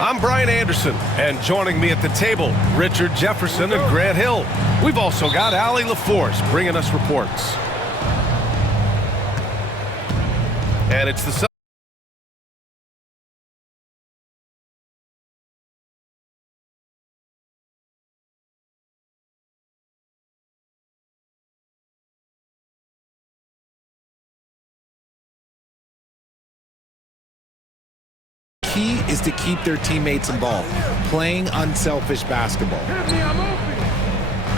I'm Brian Anderson, and joining me at the table, Richard Jefferson and Grant Hill. We've also got Allie LaForce bringing us reports. And it's the key is to keep their teammates involved, playing unselfish basketball.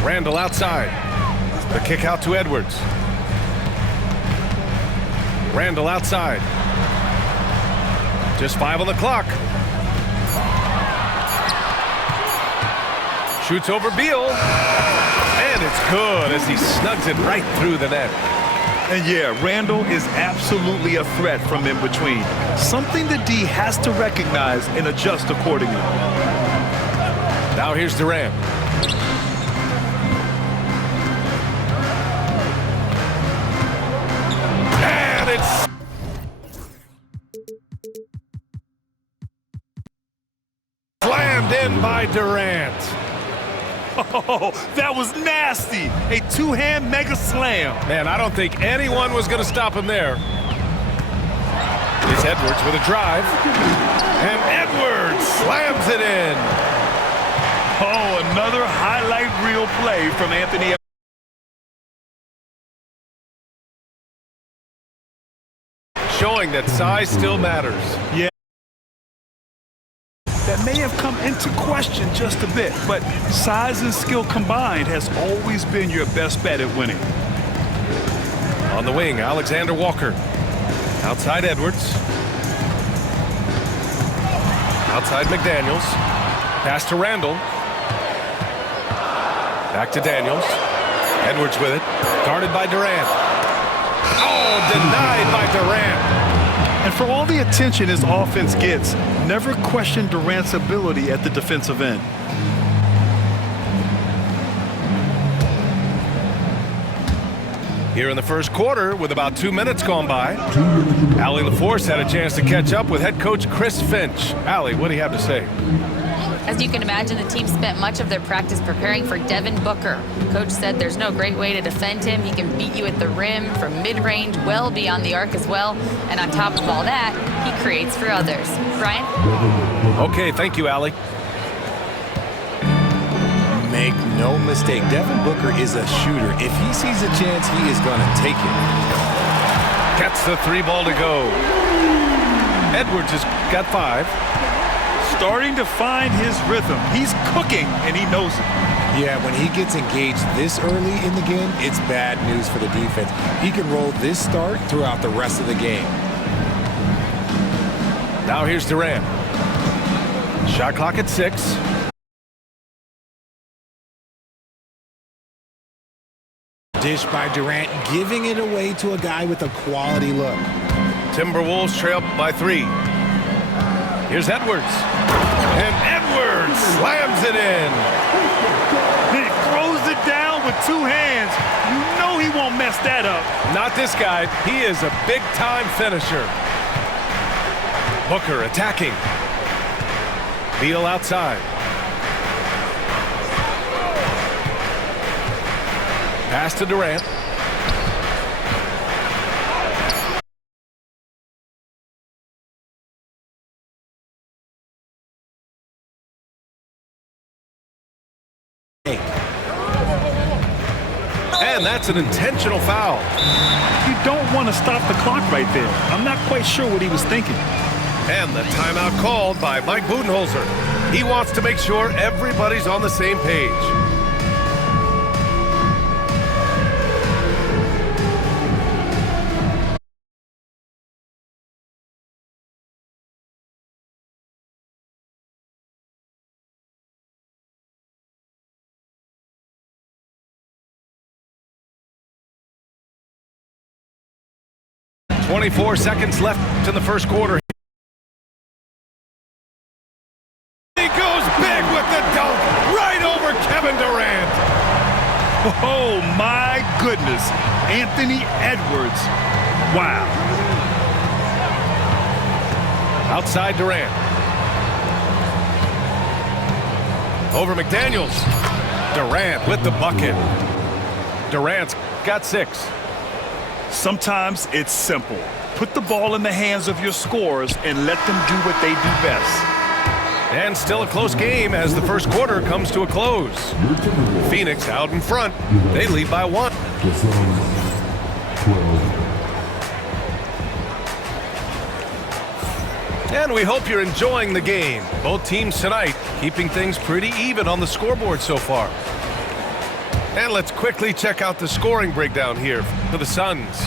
Randall outside. The kick out to Edwards. Randall outside. Just 5 on the clock. Shoots over Beal. And it's good as he snugs it right through the net. And yeah, Randall is absolutely a threat from in between. Something the D has to recognize and adjust accordingly. Now here's Durant. And it's slammed in by Durant. Oh, that was nasty. A two-hand mega slam. Man, I don't think anyone was going to stop him there. It's Edwards with a drive. And Edwards slams it in. Oh, another highlight reel play from Anthony. Showing that size still matters. Yeah. That may have come into question just a bit, but size and skill combined has always been your best bet at winning. On the wing, Alexander Walker. Outside Edwards. Outside McDaniels. Pass to Randall. Back to Daniels. Edwards with it. Guarded by Durant. Oh, denied by Durant. And for all the attention his offense gets, never question Durant's ability at the defensive end. Here in the first quarter, with about 2 minutes gone by, Allie LaForce had a chance to catch up with head coach Chris Finch. Allie, what do you have to say? As you can imagine, the team spent much of their practice preparing for Devin Booker. Coach said there's no great way to defend him. He can beat you at the rim, from mid-range, well beyond the arc as well. And on top of all that, he creates for others. Brian? Okay, thank you, Allie. Make no mistake, Devin Booker is a shooter. If he sees a chance, he is going to take it. Gets the 3 ball to go. Edwards has got 5. Starting to find his rhythm. He's cooking, and he knows it. Yeah, when he gets engaged this early in the game, it's bad news for the defense. He can roll this start throughout the rest of the game. Now here's Durant. Shot clock at 6. Dish by Durant, giving it away to a guy with a quality look. Timberwolves trail by 3. Here's Edwards. And Edwards slams it in. He throws it down with 2 hands. You know he won't mess that up. Not this guy. He is a big-time finisher. Booker attacking. Beal outside. Pass to Durant. And that's an intentional foul. You don't want to stop the clock right there. I'm not quite sure what he was thinking. And the timeout called by Mike Budenholzer. He wants to make sure everybody's on the same page. .24 seconds left in the first quarter. He goes big with the dunk right over Kevin Durant. Oh, my goodness. Anthony Edwards. Wow. Outside Durant. Over McDaniels. Durant with the bucket. Durant's got 6. Sometimes it's simple. Put the ball in the hands of your scorers and let them do what they do best. And still a close game as the first quarter comes to a close. Phoenix out in front. They lead by 1. And we hope you're enjoying the game. Both teams tonight keeping things pretty even on the scoreboard so far. And let's quickly check out the scoring breakdown here for the Suns.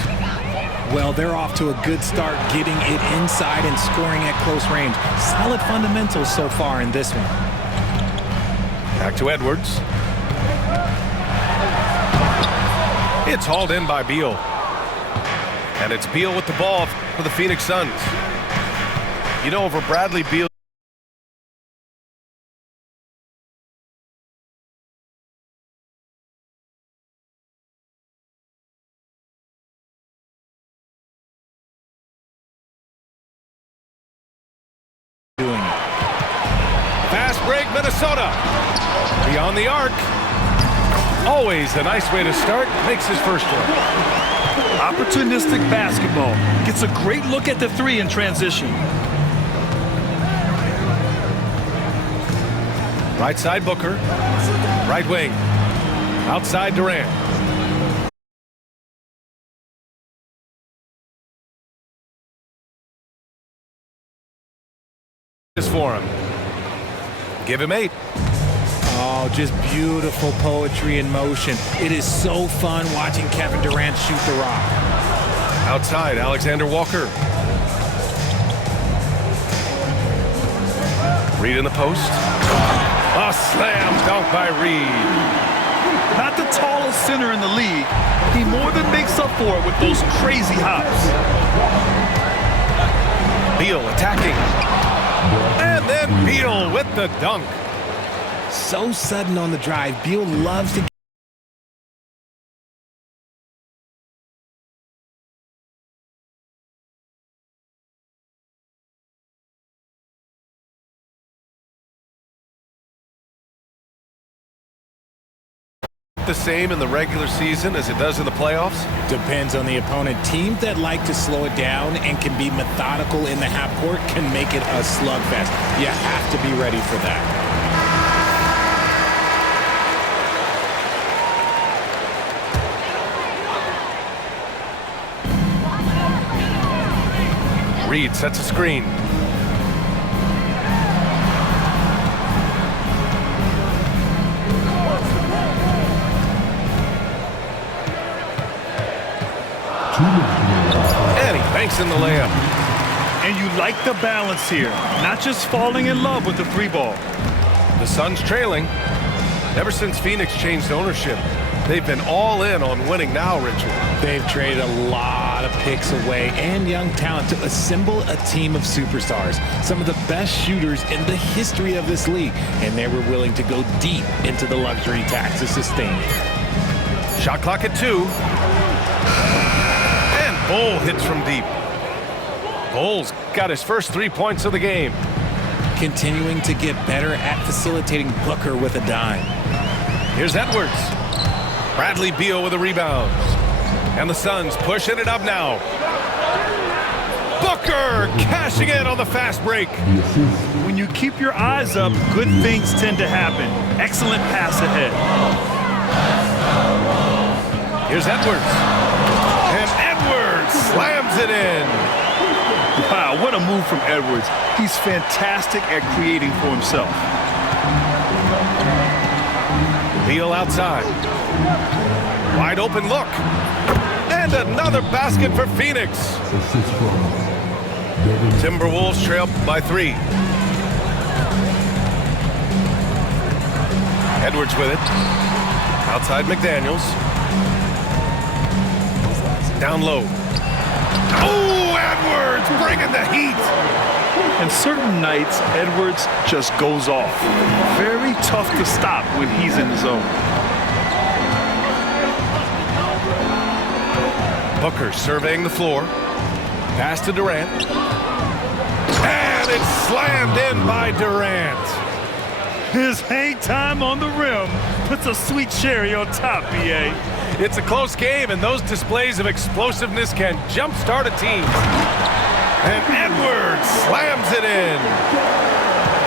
Well, they're off to a good start, getting it inside and scoring at close range. Solid fundamentals so far in this one. Back to Edwards. It's hauled in by Beal. And it's Beal with the ball for the Phoenix Suns. You know, over Bradley Beal. Fast break, Minnesota. Beyond the arc. Always a nice way to start. Makes his first one. Opportunistic basketball. Gets a great look at the 3 in transition. Right side Booker. Right wing. Outside Durant. For him. Give him 8. Oh, just beautiful poetry in motion. It is so fun watching Kevin Durant shoot the rock. Outside, Alexander Walker. Reed in the post. A slam dunk by Reed. Not the tallest center in the league. He more than makes up for it with those crazy hops. Beal attacking. And then Beal with the dunk. So sudden on the drive. Beal loves to the same in the regular season as it does in the playoffs? Depends on the opponent. Teams that like to slow it down and can be methodical in the half court can make it a slugfest. You have to be ready for that. Reed sets a screen. And he banks in the layup. And you like the balance here, not just falling in love with the 3-ball. The Suns trailing. Ever since Phoenix changed ownership, they've been all in on winning now, Richard. They've traded a lot of picks away and young talent to assemble a team of superstars, some of the best shooters in the history of this league, and they were willing to go deep into the luxury tax to sustain it. Shot clock at 2. And Bol hits from deep. Bol's got his first 3 points of the game. Continuing to get better at facilitating Booker with a dime. Here's Edwards. Bradley Beal with the rebounds. And the Suns pushing it up now. Booker cashing in on the fast break. When you keep your eyes up, good things tend to happen. Excellent pass ahead. Here's Edwards. And Edwards slams it in. Wow, what a move from Edwards. He's fantastic at creating for himself. Beal outside. Wide open look. And another basket for Phoenix. Timberwolves trail by 3. Edwards with it. Outside McDaniels. Down low. Oh, Edwards bringing the heat. And certain nights, Edwards just goes off. Very tough to stop when he's in the zone. Booker surveying the floor. Pass to Durant. And it's slammed in by Durant. His hang time on the rim puts a sweet cherry on top, B.A. It's a close game, and those displays of explosiveness can jumpstart a team. And Edwards slams it in.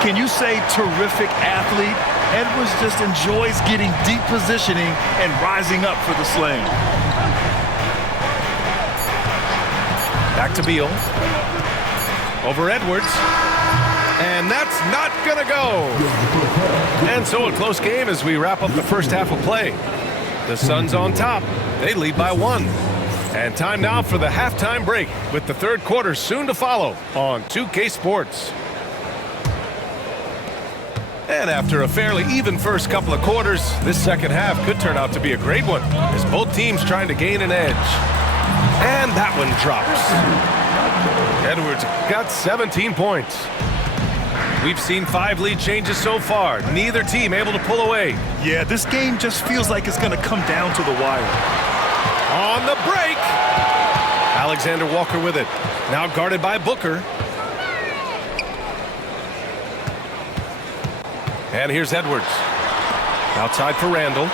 Can you say terrific athlete? Edwards just enjoys getting deep positioning and rising up for the slam. Back to Beal. Over Edwards. And that's not going to go. And so a close game as we wrap up the first half of play. The Suns on top. They lead by 1. And time now for the halftime break with the third quarter soon to follow on 2K Sports. And after a fairly even first couple of quarters, this second half could turn out to be a great one as both teams trying to gain an edge. And that one drops. Edwards got 17 points. We've seen 5 lead changes so far. Neither team able to pull away. Yeah, this game just feels like it's going to come down to the wire. On the break. Alexander Walker with it. Now guarded by Booker. And here's Edwards. Outside for Randall.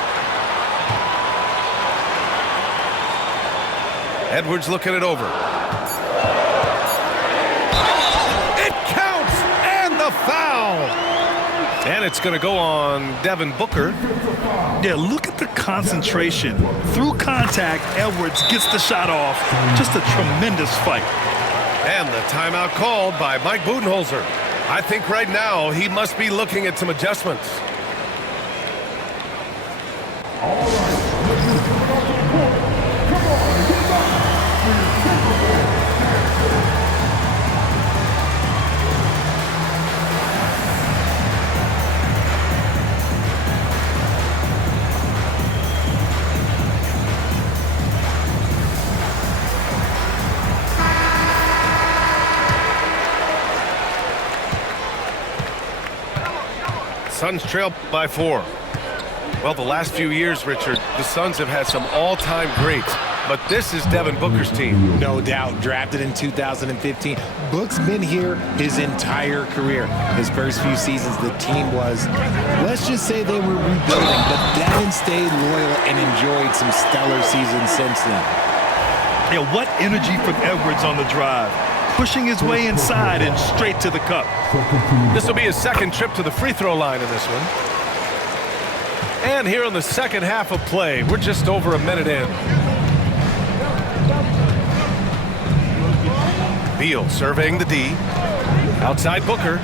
Edwards looking it over. Foul! And it's going to go on Devin Booker. Yeah, look at the concentration. Through contact, Edwards gets the shot off. Just a tremendous fight. And the timeout called by Mike Budenholzer. I think right now he must be looking at some adjustments. Suns trail by 4. Well, the last few years, Richard, the Suns have had some all-time greats, but this is Devin Booker's team. No doubt. Drafted in 2015. Book's been here his entire career. His first few seasons, the team was, let's just say they were rebuilding, but Devin stayed loyal and enjoyed some stellar seasons since then. Yeah, what energy from Edwards on the drive. Pushing his way inside and straight to the cup. This will be his second trip to the free throw line in this one. And here in the second half of play, we're just over a minute in. Beal surveying the D. Outside Booker.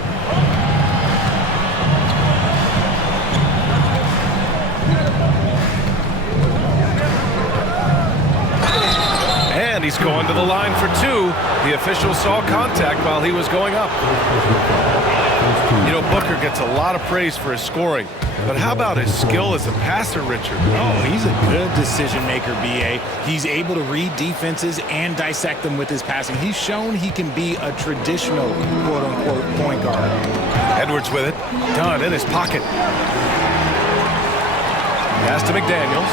And he's going to the line for 2. The official saw contact while he was going up. You know, Booker gets a lot of praise for his scoring. But how about his skill as a passer, Richard? Oh, he's a good decision maker, B.A. He's able to read defenses and dissect them with his passing. He's shown he can be a traditional, quote-unquote, point guard. Edwards with it. Dunn in his pocket. Pass to McDaniels.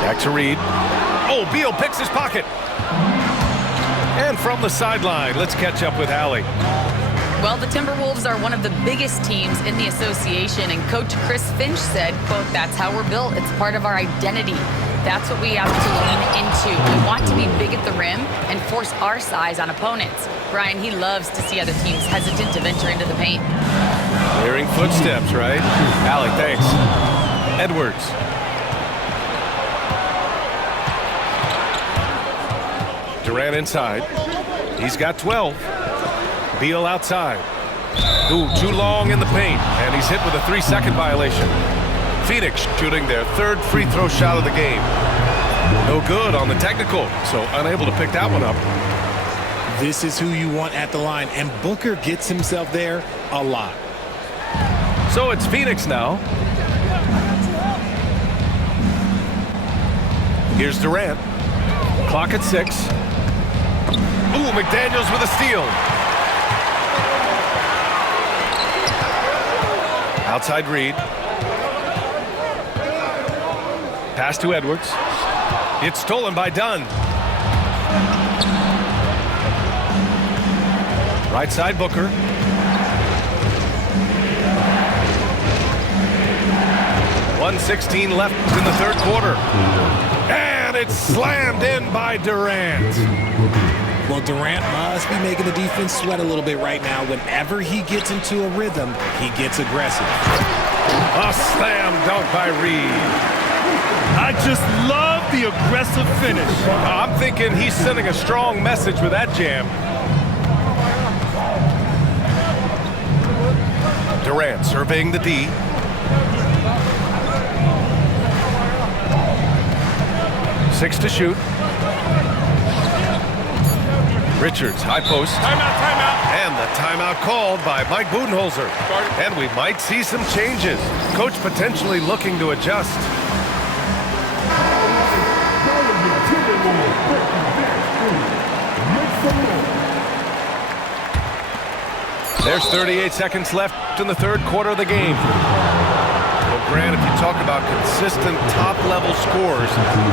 Back to Reed. Oh, Beal picks his pocket. And from the sideline, let's catch up with Allie. Well, the Timberwolves are one of the biggest teams in the association, and Coach Chris Finch said, quote, "That's how we're built. It's part of our identity. That's what we have to lean into. We want to be big at the rim and force our size on opponents." Brian, he loves to see other teams hesitant to venture into the paint. Hearing footsteps, right? Allie, thanks. Edwards. Durant inside. He's got 12. Beal outside. Ooh, too long in the paint, and he's hit with a 3-second violation. Phoenix shooting their 3rd free throw shot of the game. No good on the technical, so unable to pick that one up. This is who you want at the line, and Booker gets himself there a lot. So it's Phoenix now. Here's Durant. Clock at 6. Ooh, McDaniels with a steal. Outside Reed. Pass to Edwards. It's stolen by Dunn. Right side Booker. .116 left in the 3rd quarter. And it's slammed in by Durant. Well, Durant must be making the defense sweat a little bit right now. Whenever he gets into a rhythm, he gets aggressive. A slam dunk by Reed. I just love the aggressive finish. I'm thinking he's sending a strong message with that jam. Durant surveying the D. Six to shoot. Richards, high post. Timeout. And the timeout called by Mike Budenholzer. And we might see some changes. Coach potentially looking to adjust. There's 38 seconds left in the 3rd quarter of the game. Well, Grant, if you talk about consistent top-level scores,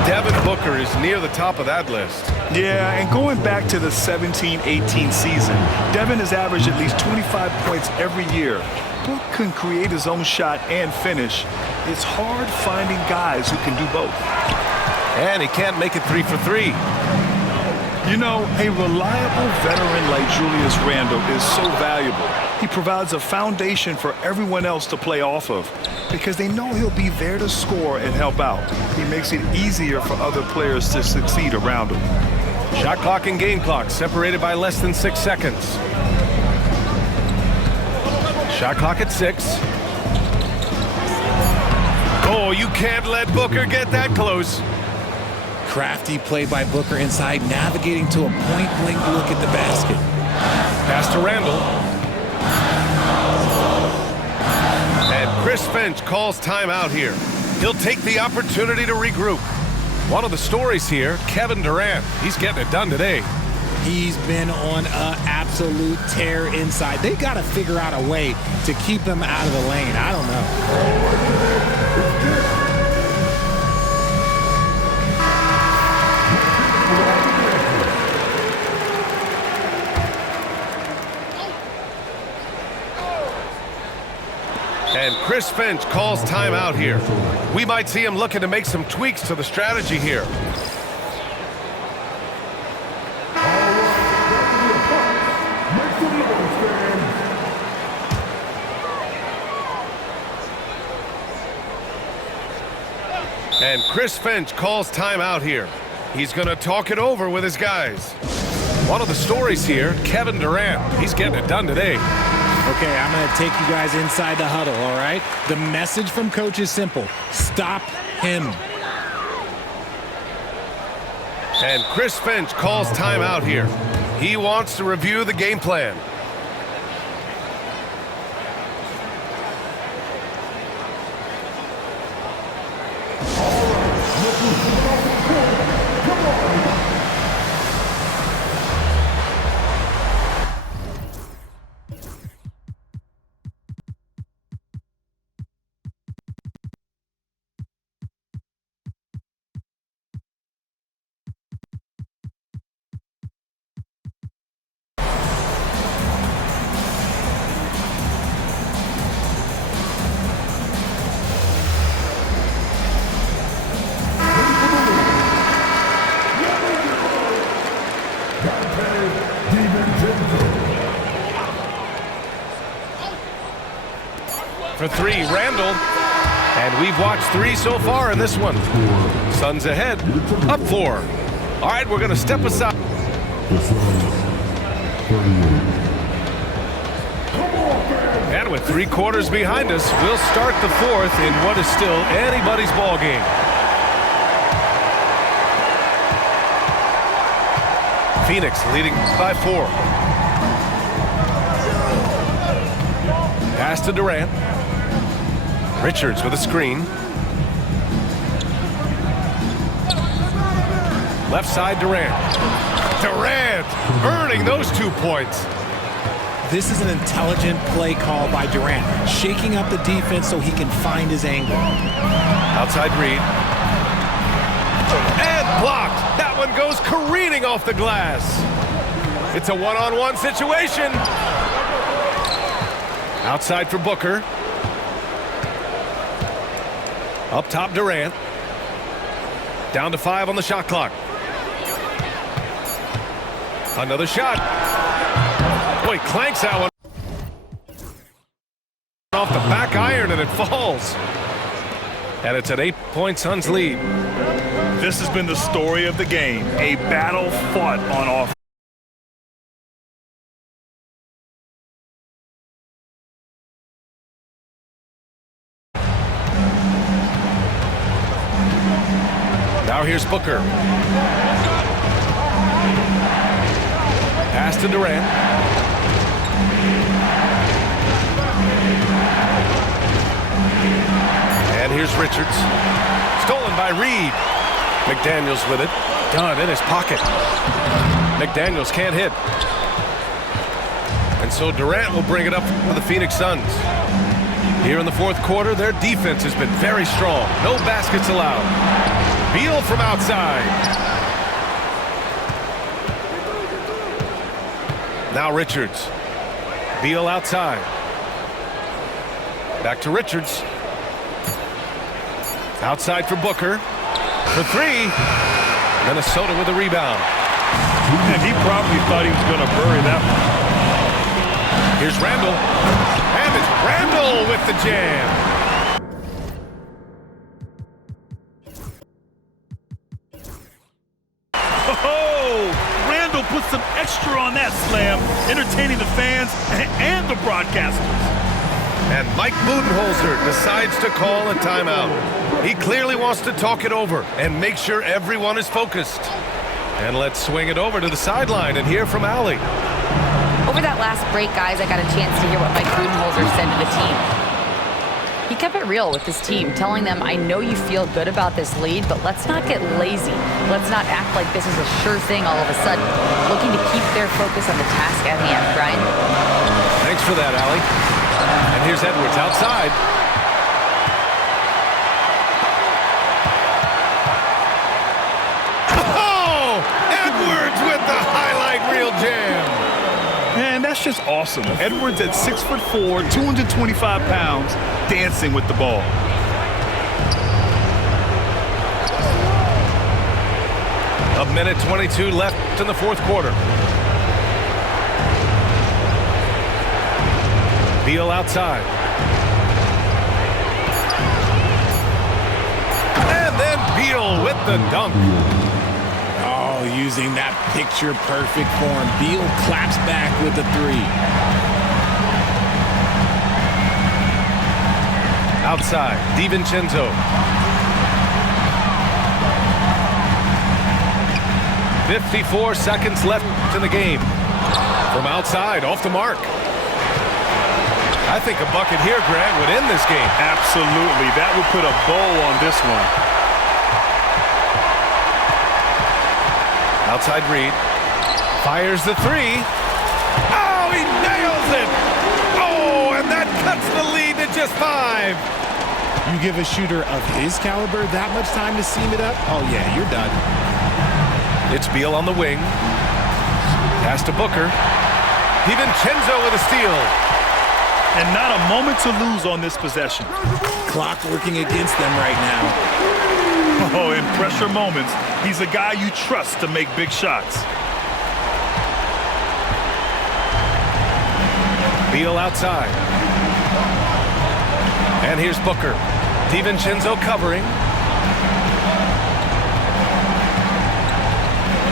Devin Booker is near the top of that list. Yeah, and going back to the 17-18 season, Devin has averaged at least 25 points every year. Book can create his own shot and finish. It's hard finding guys who can do both. And he can't make it 3 for 3. You know, a reliable veteran like Julius Randle is so valuable. He provides a foundation for everyone else to play off of because they know he'll be there to score and help out. He makes it easier for other players to succeed around him. Shot clock and game clock separated by less than 6 seconds. Shot clock at 6. Oh, you can't let Booker get that close. Crafty play by Booker inside, navigating to a point-blank look at the basket. Pass to Randle. And Chris Finch calls timeout here. He'll take the opportunity to regroup. One of the stories here, Kevin Durant. He's getting it done today. He's been on an absolute tear inside. They got to figure out a way to keep him out of the lane. I don't know. And Chris Finch calls timeout here. We might see him looking to make some tweaks to the strategy here. And Chris Finch calls timeout here. He's going to talk it over with his guys. One of the stories here, Kevin Durant. He's getting it done today. Okay, I'm going to take you guys inside the huddle, all right? The message from Coach is simple. Stop him. And Chris Finch calls timeout here. He wants to review the game plan. For three, Randall. And we've watched three so far in this one. Suns ahead, up four. All right, we're going to step aside. And with 3 quarters behind us, we'll start the fourth in what is still anybody's ball game. Phoenix leading by 4. Pass to Durant. Richards with a screen. Left side, Durant. Durant earning those 2 points. This is an intelligent play call by Durant, shaking up the defense so he can find his angle. Outside Reed. And blocked. That one goes careening off the glass. It's a one-on-one situation. Outside for Booker. Up top, Durant. Down to 5 on the shot clock. Another shot. Boy, clanks that one off the back iron, and it falls. And it's an 8-point Suns lead. This has been the story of the game. A battle fought on offense. Now here's Booker. Pass to Durant. And here's Richards. Stolen by Reed. McDaniels with it. Dunn in his pocket. McDaniels can't hit. And so Durant will bring it up for the Phoenix Suns. Here in the fourth quarter, their defense has been very strong. No baskets allowed. Beal from outside. Now Richards. Beal outside. Back to Richards. Outside for Booker. For 3. Minnesota with a rebound. And he probably thought he was going to bury that one. Here's Randall. And it's Randall with the jam. Randall put some extra on that slam, entertaining the fans and the broadcasters. And Mike Budenholzer decides to call a timeout. He clearly wants to talk it over and make sure everyone is focused. And let's swing it over to the sideline and hear from Allie. Over that last break, guys, I got a chance to hear what Mike Budenholzer said to the team. He kept it real with his team, telling them, I know you feel good about this lead, but let's not get lazy. Let's not act like this is a sure thing all of a sudden. Looking to keep their focus on the task at hand. Brian? Thanks for that, Allie. And here's Edwards outside. Oh! Edwards with the highlight reel jam. Man, that's just awesome. Edwards at 6'4", 225 pounds, dancing with the ball. A minute 22 left in the fourth quarter. Beal outside. And then Beal with the dunk. Oh, using that picture-perfect form. Beal claps back with the 3. Outside, DiVincenzo. 54 seconds left in the game. From outside, off the mark. I think a bucket here, Grant, would end this game. Absolutely. That would put a bow on this one. Outside Reed. Fires the three. Oh, he nails it! Oh, and that cuts the lead to just 5. You give a shooter of his caliber that much time to seam it up? Oh, yeah, you're done. It's Beal on the wing. Pass to Booker. DiVincenzo with a steal. And not a moment to lose on this possession. Clock working against them right now. Oh, in pressure moments, he's a guy you trust to make big shots. Beal outside. And here's Booker. DiVincenzo covering.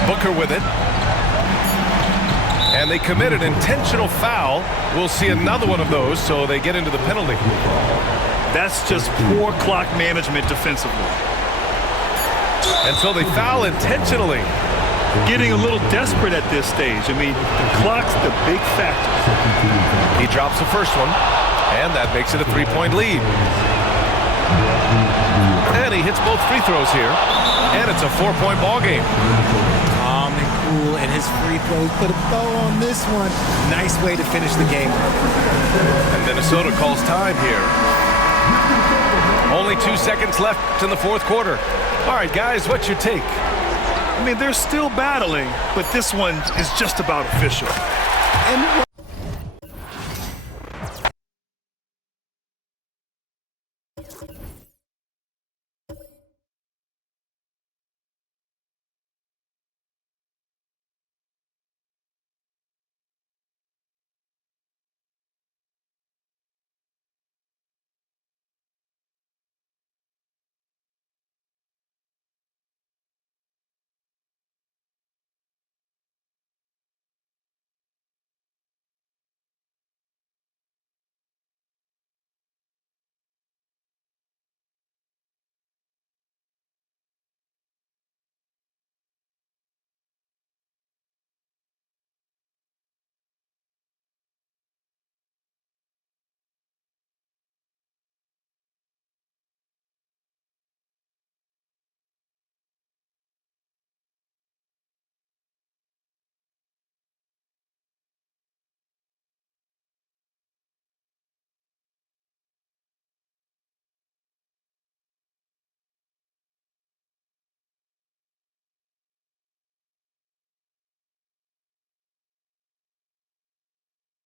Booker with it. And they commit an intentional foul. We'll see another one of those, so they get into the penalty. That's just poor clock management defensively. And so they foul intentionally. Getting a little desperate at this stage. I mean, the clock's the big factor. He drops the first one, and that makes it a 3-point lead. And he hits both free throws here, and it's a 4-point ball game. Calm and cool, and his free throws put a bow on this one. Nice way to finish the game. And Minnesota calls time here. Only 2 seconds left in the fourth quarter. All right, guys, what's your take? I mean, they're still battling, but this one is just about official. And